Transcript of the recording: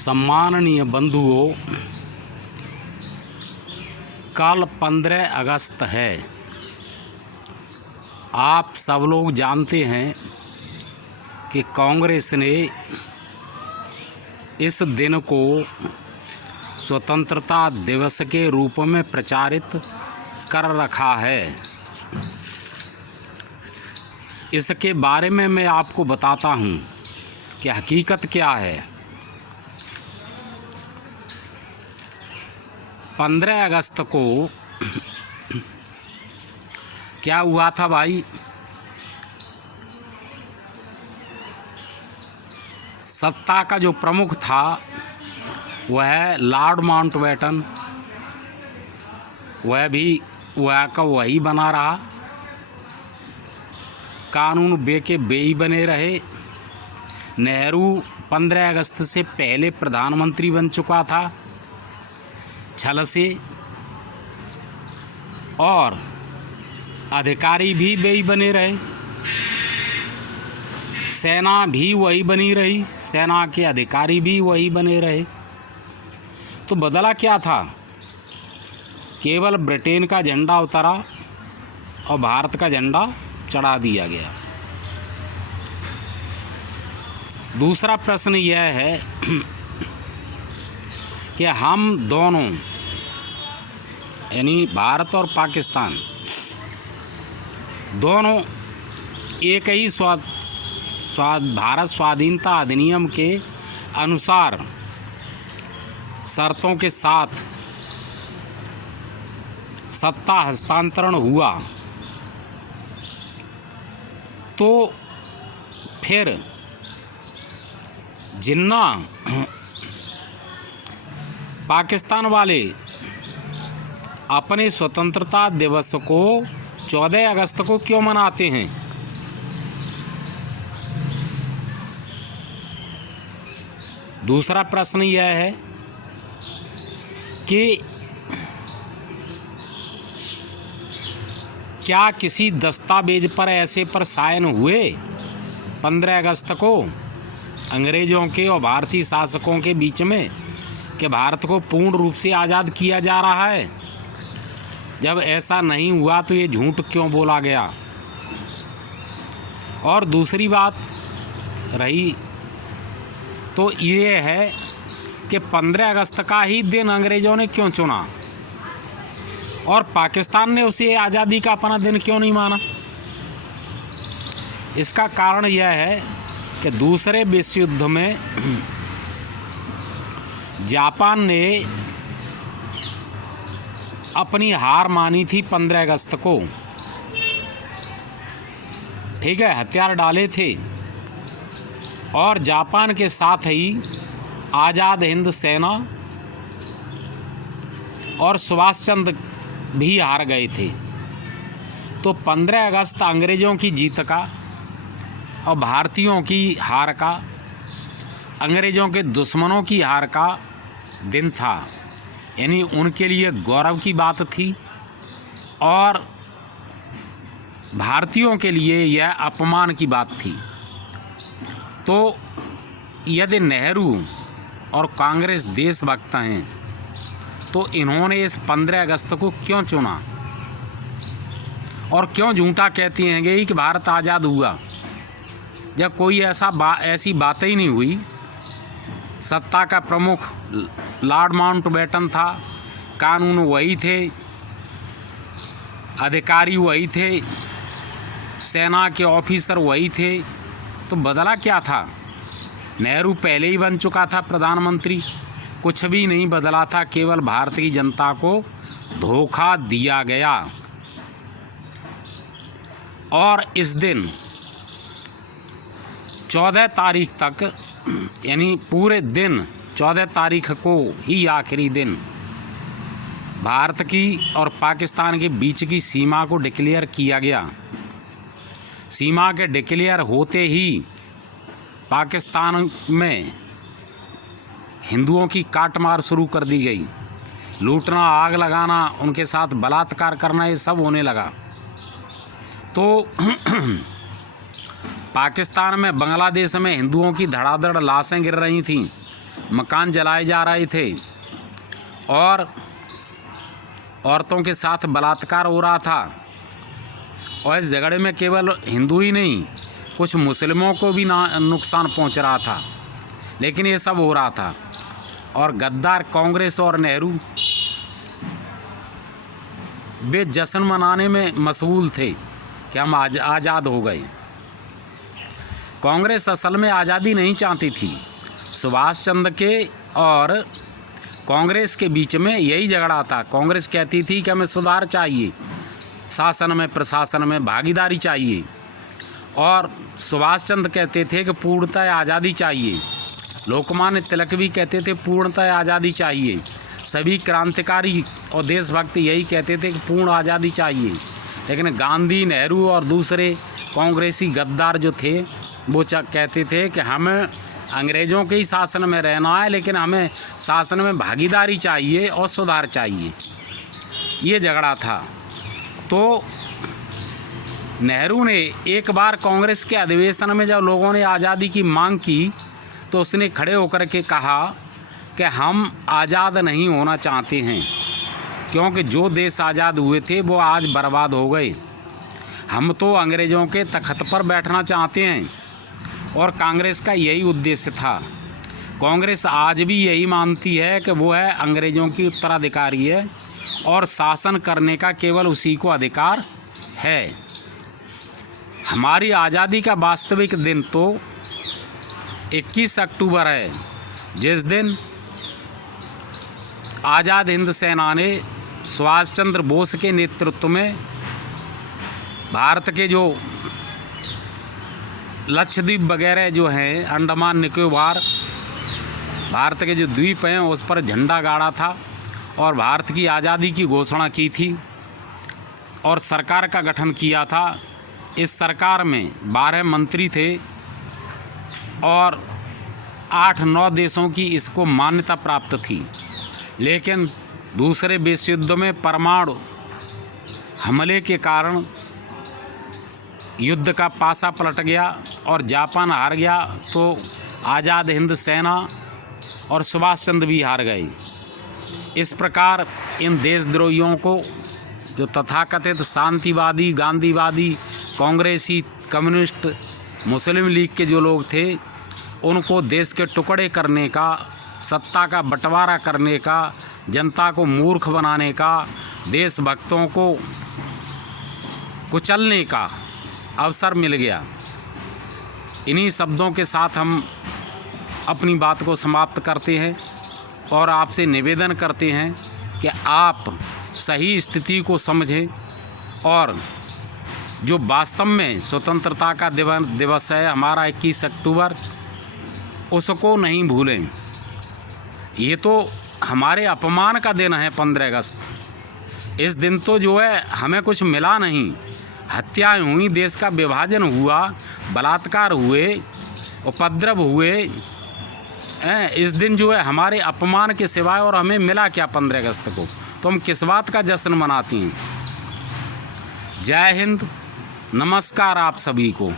सम्माननीय बंधुओं, कल 15 अगस्त है। आप सब लोग जानते हैं कि कांग्रेस ने इस दिन को स्वतंत्रता दिवस के रूप में प्रचारित कर रखा है। इसके बारे में मैं आपको बताता हूँ कि हकीकत क्या है। 15 अगस्त को क्या हुआ था भाई? सत्ता का जो प्रमुख था वह लॉर्ड माउंटबेटन, वह भी वह का वही बना रहा। कानून के बेई बने रहे। नेहरू 15 अगस्त से पहले प्रधानमंत्री बन चुका था छल से, और अधिकारी भी बेई बने रहे। सेना भी वही बनी रही, सेना के अधिकारी भी वही बने रहे। तो बदला क्या था? केवल ब्रिटेन का झंडा उतरा और भारत का झंडा चढ़ा दिया गया। दूसरा प्रश्न यह है कि हम दोनों यानी भारत और पाकिस्तान दोनों एक ही भारत स्वाधीनता अधिनियम के अनुसार शर्तों के साथ सत्ता हस्तांतरण हुआ, तो फिर जिन्ना पाकिस्तान वाले अपने स्वतंत्रता दिवस को 14 अगस्त को क्यों मनाते हैं? दूसरा प्रश्न यह है कि क्या किसी दस्तावेज पर ऐसे पर साइन हुए 15 अगस्त को अंग्रेज़ों के और भारतीय शासकों के बीच में कि भारत को पूर्ण रूप से आज़ाद किया जा रहा है? जब ऐसा नहीं हुआ तो ये झूठ क्यों बोला गया? और दूसरी बात रही तो ये है कि 15 अगस्त का ही दिन अंग्रेज़ों ने क्यों चुना और पाकिस्तान ने उसे आज़ादी का अपना दिन क्यों नहीं माना? इसका कारण यह है कि दूसरे विश्व युद्ध में जापान ने अपनी हार मानी थी 15 अगस्त को, ठीक है, हथियार डाले थे, और जापान के साथ ही आज़ाद हिंद सेना और सुभाष चंद्र भी हार गए थे। तो 15 अगस्त अंग्रेज़ों की जीत का और भारतीयों की हार का, अंग्रेज़ों के दुश्मनों की हार का दिन था। यानी उनके लिए गौरव की बात थी और भारतीयों के लिए यह अपमान की बात थी। तो यदि नेहरू और कांग्रेस देशभक्त हैं तो इन्होंने इस 15 अगस्त को क्यों चुना और क्यों झूठा कहती हैं कि भारत आज़ाद हुआ, जब कोई ऐसी बात ही नहीं हुई। सत्ता का प्रमुख लॉर्ड माउंटबेटन था, कानून वही थे, अधिकारी वही थे, सेना के ऑफिसर वही थे। तो बदला क्या था? नेहरू पहले ही बन चुका था प्रधानमंत्री, कुछ भी नहीं बदला था, केवल भारत की जनता को धोखा दिया गया। और इस दिन 14 तारीख तक, यानी पूरे दिन 14 तारीख को ही आखिरी दिन भारत की और पाकिस्तान के बीच की सीमा को डिक्लेयर किया गया। सीमा के डिक्लेयर होते ही पाकिस्तान में हिंदुओं की काटमार शुरू कर दी गई। लूटना, आग लगाना, उनके साथ बलात्कार करना, ये सब होने लगा। तो पाकिस्तान में, बांग्लादेश में हिंदुओं की धड़ाधड़ लाशें गिर रही थीं मकान जलाए जा रहे थे और औरतों के साथ बलात्कार हो रहा था। और इस झगड़े में केवल हिंदू ही नहीं, कुछ मुस्लिमों को भी नुकसान पहुंच रहा था, लेकिन ये सब हो रहा था। और गद्दार कांग्रेस और नेहरू वे जश्न मनाने में मशगूल थे कि हम आज़ाद हो गए। कांग्रेस असल में आज़ादी नहीं चाहती थी। सुभाष चंद्र के और कांग्रेस के बीच में यही झगड़ा था। कांग्रेस कहती थी कि हमें सुधार चाहिए, शासन में प्रशासन में भागीदारी चाहिए, और सुभाष चंद्र कहते थे कि पूर्णतः आज़ादी चाहिए। लोकमान्य तिलक भी कहते थे पूर्णतः आज़ादी चाहिए। सभी क्रांतिकारी और देशभक्त यही कहते थे कि पूर्ण आज़ादी चाहिए। लेकिन गांधी, नेहरू और दूसरे कांग्रेसी गद्दार जो थे वो कहते थे कि हमें अंग्रेज़ों के ही शासन में रहना है, लेकिन हमें शासन में भागीदारी चाहिए और सुधार चाहिए। ये झगड़ा था। तो नेहरू ने एक बार कांग्रेस के अधिवेशन में जब लोगों ने आज़ादी की मांग की तो उसने खड़े होकर के कहा कि हम आज़ाद नहीं होना चाहते हैं, क्योंकि जो देश आज़ाद हुए थे वो आज बर्बाद हो गए। हम तो अंग्रेज़ों के तख्त पर बैठना चाहते हैं। और कांग्रेस का यही उद्देश्य था। कांग्रेस आज भी यही मानती है कि वो है अंग्रेज़ों की उत्तराधिकारी है और शासन करने का केवल उसी को अधिकार है। हमारी आज़ादी का वास्तविक दिन तो 21 अक्टूबर है, जिस दिन आज़ाद हिंद सेना ने सुभाष चंद्र बोस के नेतृत्व में भारत के जो लक्षद्वीप वगैरह जो हैं, अंडमान निकोबार, भारत के जो द्वीप हैं, उस पर झंडा गाड़ा था और भारत की आज़ादी की घोषणा की थी और सरकार का गठन किया था। इस सरकार में 12 मंत्री थे और 8-9 देशों की इसको मान्यता प्राप्त थी। लेकिन दूसरे विश्व युद्ध में परमाणु हमले के कारण युद्ध का पासा पलट गया और जापान हार गया, तो आज़ाद हिंद सेना और सुभाष चंद्र भी हार गए। इस प्रकार इन देशद्रोहियों को, जो तथाकथित शांतिवादी, गांधीवादी, कांग्रेसी, कम्युनिस्ट, मुस्लिम लीग के जो लोग थे, उनको देश के टुकड़े करने का, सत्ता का बंटवारा करने का, जनता को मूर्ख बनाने का, देशभक्तों को कुचलने का अवसर मिल गया। इन्हीं शब्दों के साथ हम अपनी बात को समाप्त करते हैं और आपसे निवेदन करते हैं कि आप सही स्थिति को समझें और जो वास्तव में स्वतंत्रता का दिवस है हमारा 21 अक्टूबर, उसको नहीं भूलें। ये तो हमारे अपमान का दिन है 15 अगस्त। इस दिन तो जो है हमें कुछ मिला नहीं, हत्याएं हुई, देश का विभाजन हुआ, बलात्कार हुए, उपद्रव हुए। इस दिन जो है हमारे अपमान के सिवाय और हमें मिला क्या 15 अगस्त को? तो हम किस बात का जश्न मनाती हैं? जय हिंद, नमस्कार आप सभी को।